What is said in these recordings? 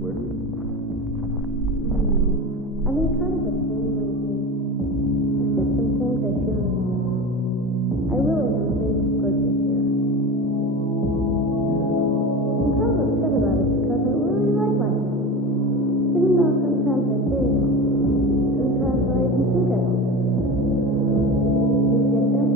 Where do you? I've been kind of a pain lately. I said some things I shouldn't have. I really haven't been too good this year. I'm kind of upset about it because I really like my family. Even though sometimes I say I don't. Sometimes I even think I don't. Do you get that?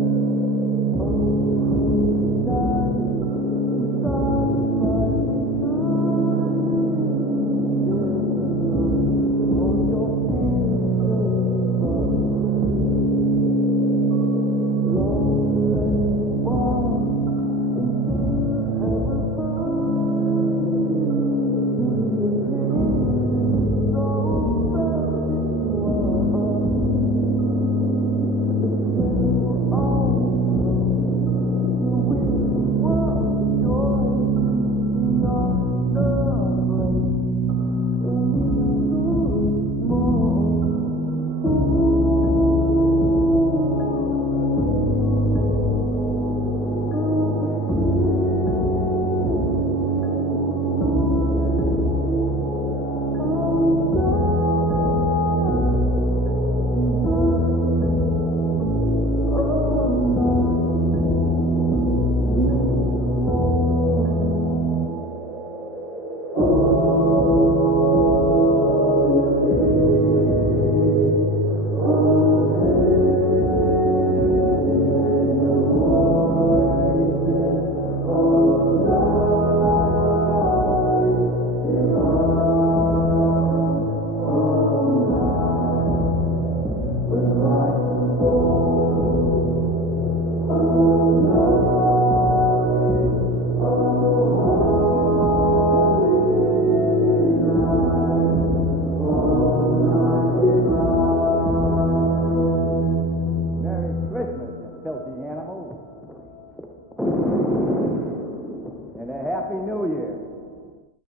And a Happy New Year.